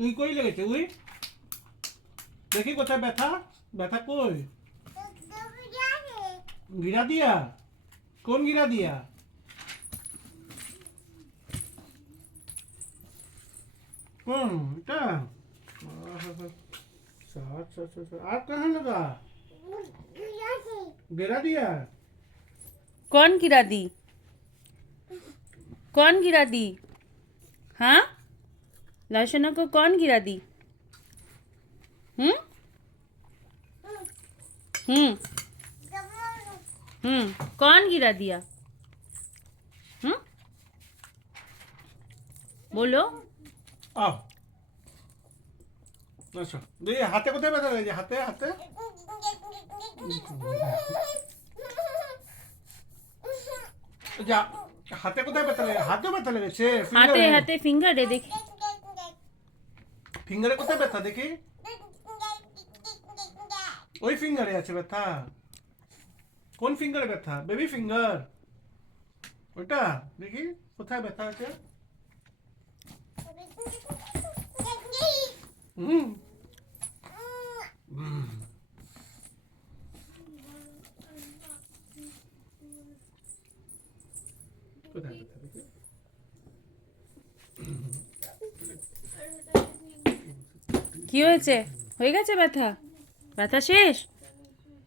We কই লেগেছে we? দেখি কোথায় ব্যথা? ব্যথা কই? গিরা দিয়া? কোন গিরা দিয়া? কোন এটা? अच्छा। आप कहाँ लगा? गिरा दिया? कौन गिरा दी? कौन गिरा दी? हाँ, लहसुना को कौन गिरा दी? हम्म हम्म कौन गिरा दिया? हम्म बोलो। आओ अच्छा देखिए हाथे কোথায় ব্যথা লেগেছে হাতে হাতে যা হাতে কোথায় ব্যথা লেগেছে হাতেও ব্যথা লেগেছে हाथे ফিঙ্গারে हाथे फिंगर है देख। ফিঙ্গারে কোথায় ব্যথা দেখি ওই ফিঙ্গারে আছে ব্যথা কোন ফিঙ্গারে ব্যথা বেবি ফিঙ্গার ওটা দেখি কোথায় ব্যথা আছে হুম হুম। কোথায় ব্যথা দেখি কি হয়েছে? হয়ে গেছে ব্যথা? ব্যথা শেষ?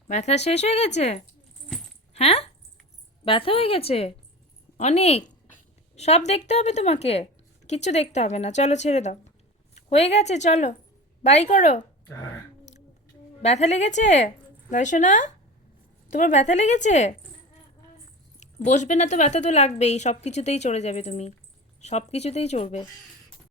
ব্যথা শেষ হয়ে গেছে? হ্যাঁ, ব্যথা হয়ে গেছে অনেক। সব দেখতে হবে তোমাকে? কিচ্ছু দেখতে হবে না, চলো ছেড়ে দাও। হয়ে গেছে, চলো বাই করো। ব্যথা লেগেছে দর্শনা? তোমার ব্যথা লেগেছে? বসবে না তো ব্যথা তো লাগবেই, সব কিছুতেই চড়ে যাবে তুমি, সব কিছুতেই চড়বে।